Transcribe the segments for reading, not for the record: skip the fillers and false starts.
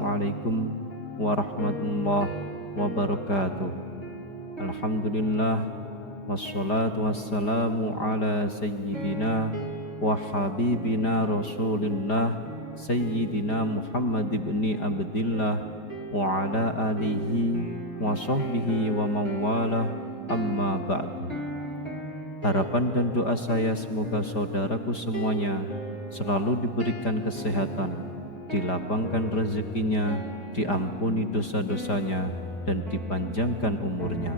Assalamualaikum warahmatullahi wabarakatuh. Alhamdulillah, wassalatu wassalamu ala sayyidina wa habibina rasulillah sayyidina Muhammad ibni Abdillah wa ala alihi wa sahbihi wa mawalah, amma ba'du. Harapan dan doa saya semoga saudaraku semuanya selalu diberikan kesehatan, dilapangkan rezekinya, diampuni dosa-dosanya, dan dipanjangkan umurnya.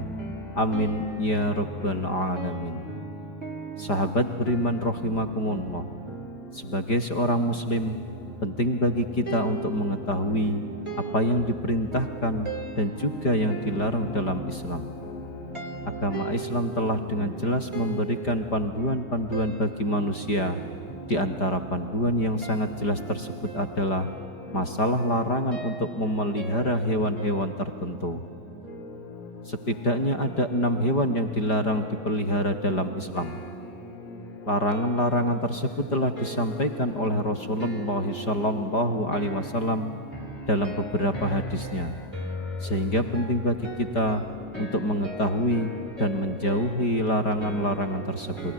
Amin ya rabbal alamin. Sahabat beriman rahimakumullah, sebagai seorang muslim, penting bagi kita untuk mengetahui apa yang diperintahkan dan juga yang dilarang dalam Islam. Agama Islam telah dengan jelas memberikan panduan-panduan bagi manusia. Di antara panduan yang sangat jelas tersebut adalah masalah larangan untuk memelihara hewan-hewan tertentu. Setidaknya ada 6 hewan yang dilarang dipelihara dalam Islam. Larangan-larangan tersebut telah disampaikan oleh Rasulullah SAW dalam beberapa hadisnya, sehingga penting bagi kita untuk mengetahui dan menjauhi larangan-larangan tersebut.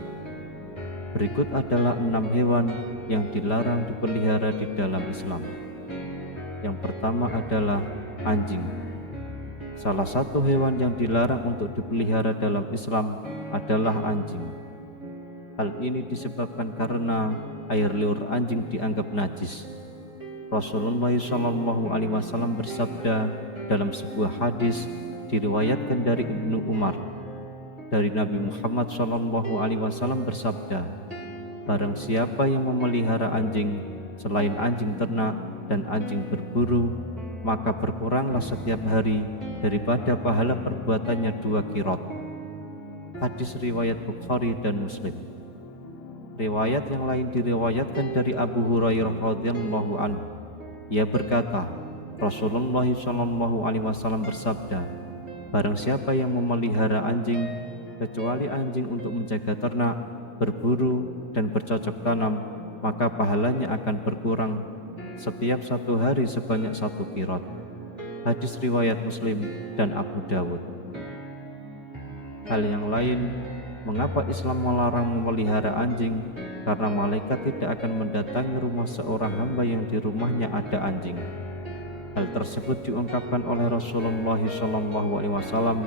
Berikut adalah 6 hewan yang dilarang dipelihara di dalam Islam. Yang pertama adalah anjing. Salah satu hewan yang dilarang untuk dipelihara dalam Islam adalah anjing. Hal ini disebabkan karena air liur anjing dianggap najis. Rasulullah SAW bersabda dalam sebuah hadis diriwayatkan dari Ibnu Umar, dari Nabi Muhammad SAW bersabda, barang siapa yang memelihara anjing selain anjing ternak dan anjing berburu, maka berkuranglah setiap hari daripada pahala perbuatannya 2 qirot. Hadis riwayat Bukhari dan Muslim. Riwayat yang lain diriwayatkan dari Abu Hurairah radhiyallahu anhu. Ia berkata, Rasulullah SAW bersabda, barang siapa yang memelihara anjing kecuali anjing untuk menjaga ternak, berburu, dan bercocok tanam, maka pahalanya akan berkurang setiap 1 hari sebanyak 1 qirot. Hadis riwayat Muslim dan Abu Dawud. Hal yang lain, mengapa Islam melarang memelihara anjing? Karena malaikat tidak akan mendatangi rumah seorang hamba yang di rumahnya ada anjing. Hal tersebut diungkapkan oleh Rasulullah SAW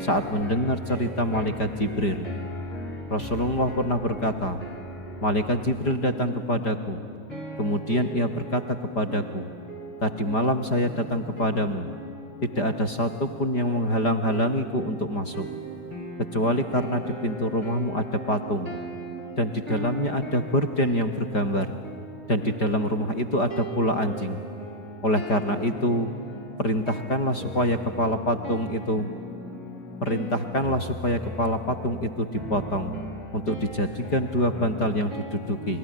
saat mendengar cerita malaikat Jibril. Rasulullah pernah berkata, malaikat Jibril datang kepadaku, kemudian ia berkata kepadaku, tadi malam saya datang kepadamu, tidak ada satupun yang menghalang-halangiku untuk masuk, kecuali karena di pintu rumahmu ada patung, dan di dalamnya ada gorden yang bergambar, dan di dalam rumah itu ada pula anjing. Oleh karena itu, perintahkanlah supaya kepala patung itu dipotong untuk dijadikan 2 bantal yang diduduki,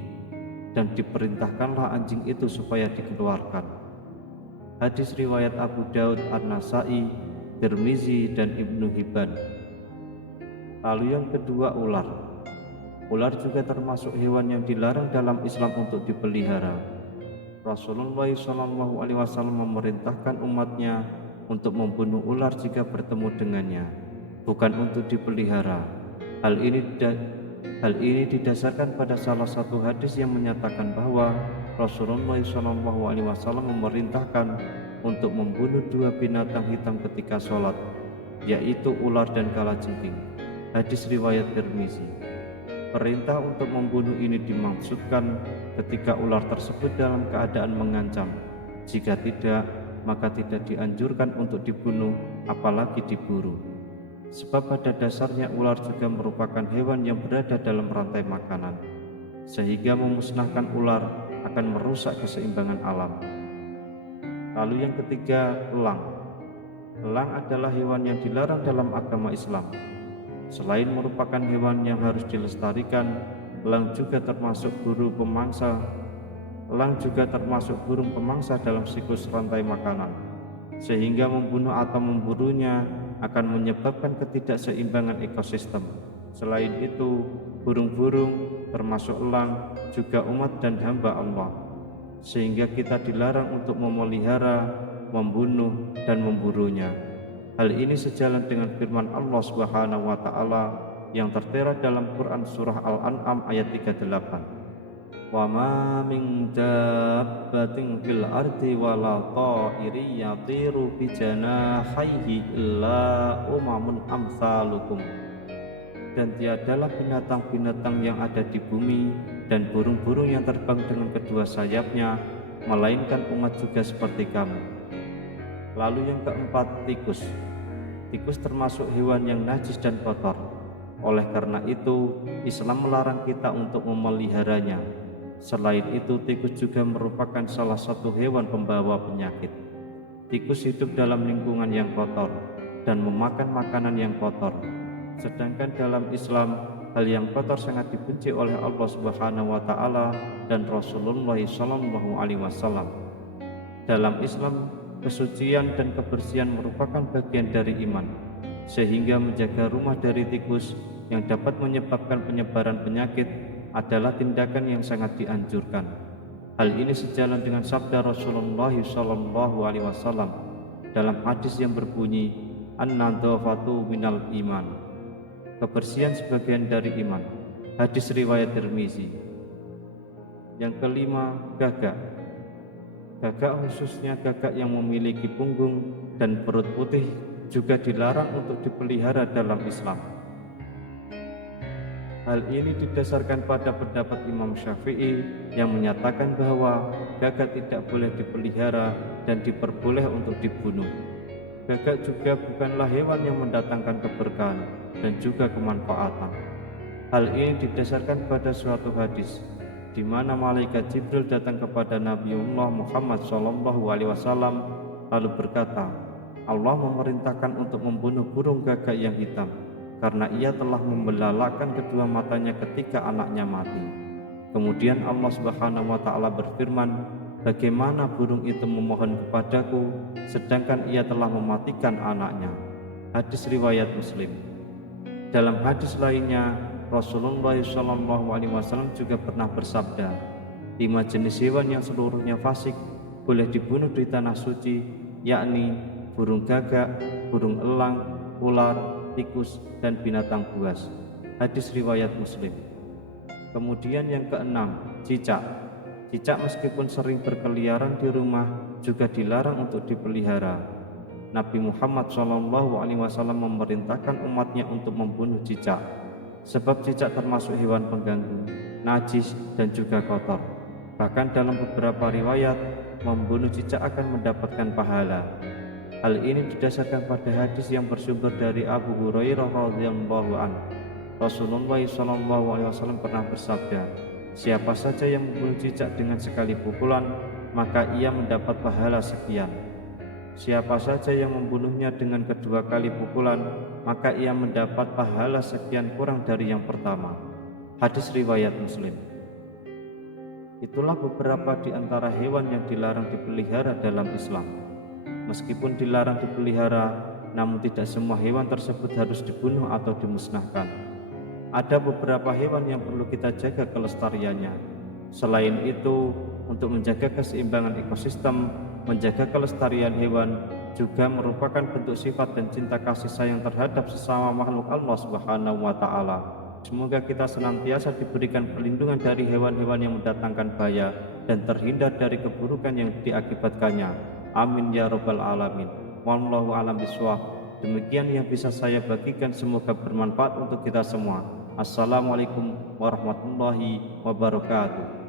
dan diperintahkanlah anjing itu supaya dikeluarkan. Hadis riwayat Abu Daud, An-Nasai, Tirmizi, dan Ibnu Hibban. Lalu yang kedua, ular. Ular juga termasuk hewan yang dilarang dalam Islam untuk dipelihara. Rasulullah SAW memerintahkan umatnya untuk membunuh ular jika bertemu dengannya, bukan untuk dipelihara. Hal ini didasarkan pada salah satu hadis yang menyatakan bahwa Rasulullah SAW memerintahkan untuk membunuh 2 binatang hitam ketika sholat, yaitu ular dan kalajengking. Hadis riwayat Tirmizi. Perintah untuk membunuh ini dimaksudkan ketika ular tersebut dalam keadaan mengancam. Jika tidak, maka tidak dianjurkan untuk dibunuh, apalagi diburu. Sebab pada dasarnya ular juga merupakan hewan yang berada dalam rantai makanan, sehingga memusnahkan ular akan merusak keseimbangan alam. Lalu yang ketiga, elang. Elang adalah hewan yang dilarang dalam agama Islam. Selain merupakan hewan yang harus dilestarikan, elang juga termasuk burung pemangsa dalam siklus rantai makanan, sehingga membunuh atau memburunya akan menyebabkan ketidakseimbangan ekosistem. Selain itu, burung-burung termasuk elang juga umat dan hamba Allah. sehingga kita dilarang untuk memelihara, membunuh, dan memburunya. Hal ini sejalan dengan firman Allah Subhanahu wa Ta'ala yang tertera dalam Quran Surah Al-An'am ayat 38. Wa ma min dabbatin fil ardi wala ta'irin yatiru bi janahihi illa umamun amsalukum. Dan tiadalah binatang-binatang yang ada di bumi dan burung-burung yang terbang dengan kedua sayapnya, melainkan umat juga seperti kamu. Lalu yang keempat, tikus. Tikus termasuk hewan yang najis dan kotor. Oleh karena itu, Islam melarang kita untuk memeliharanya. Selain itu, tikus juga merupakan salah satu hewan pembawa penyakit. Tikus hidup dalam lingkungan yang kotor dan memakan makanan yang kotor. Sedangkan dalam Islam, hal yang kotor sangat dibenci oleh Allah Subhanahu wa Ta'ala dan Rasulullah SAW. Dalam Islam, kesucian dan kebersihan merupakan bagian dari iman, sehingga menjaga rumah dari tikus yang dapat menyebabkan penyebaran penyakit adalah tindakan yang sangat dianjurkan. Hal ini sejalan dengan sabda Rasulullah SAW dalam hadis yang berbunyi, "An-nadhafatu minal iman." Kebersihan sebagian dari iman. Hadis riwayat Tirmizi. Yang kelima, gagak. Gagak, khususnya gagak yang memiliki punggung dan perut putih, juga dilarang untuk dipelihara dalam Islam. Hal ini didasarkan pada pendapat Imam Syafi'i yang menyatakan bahwa gagak tidak boleh dipelihara dan diperboleh untuk dibunuh. Gagak juga bukanlah hewan yang mendatangkan keberkahan dan juga kemanfaatan. Hal ini didasarkan pada suatu hadis di mana malaikat Jibril datang kepada Nabiullah Muhammad SAW lalu berkata, Allah memerintahkan untuk membunuh burung gagak yang hitam karena ia telah membelalakan kedua matanya ketika anaknya mati. Kemudian Allah Subhanahu wa Ta'ala berfirman, bagaimana burung itu memohon kepadaku sedangkan ia telah mematikan anaknya. Hadis riwayat Muslim. Dalam hadis lainnya, Rasulullah SAW juga pernah bersabda, 5 jenis hewan yang seluruhnya fasik boleh dibunuh di tanah suci, yakni burung gagak, burung elang, ular, tikus, dan binatang buas. Hadis riwayat Muslim. Kemudian yang keenam, cicak. Cicak meskipun sering berkeliaran di rumah juga dilarang untuk dipelihara. Nabi Muhammad SAW memerintahkan umatnya untuk membunuh cicak, sebab cicak termasuk hewan pengganggu, najis, dan juga kotor. Bahkan dalam beberapa riwayat, membunuh cicak akan mendapatkan pahala. Hal ini didasarkan pada hadis yang bersumber dari Abu Hurairah radhiyallahu anhu. Rasulullah SAW pernah bersabda, siapa saja yang membunuh cicak dengan sekali pukulan, maka ia mendapat pahala sekian. Siapa saja yang membunuhnya dengan kedua kali pukulan, maka ia mendapat pahala sekian kurang dari yang pertama. Hadis riwayat Muslim. Itulah beberapa di antara hewan yang dilarang dipelihara dalam Islam. Meskipun dilarang dipelihara, namun tidak semua hewan tersebut harus dibunuh atau dimusnahkan. Ada beberapa hewan yang perlu kita jaga kelestariannya. Selain itu, untuk menjaga keseimbangan ekosistem, menjaga kelestarian hewan juga merupakan bentuk sifat dan cinta kasih sayang terhadap sesama makhluk Allah Subhanahu wa Ta'ala. Semoga kita senantiasa diberikan perlindungan dari hewan-hewan yang mendatangkan bahaya dan terhindar dari keburukan yang diakibatkannya. Amin ya rabbal alamin. Wallahu a'lam bishawab. Demikian yang bisa saya bagikan, semoga bermanfaat untuk kita semua. Assalamualaikum warahmatullahi wabarakatuh.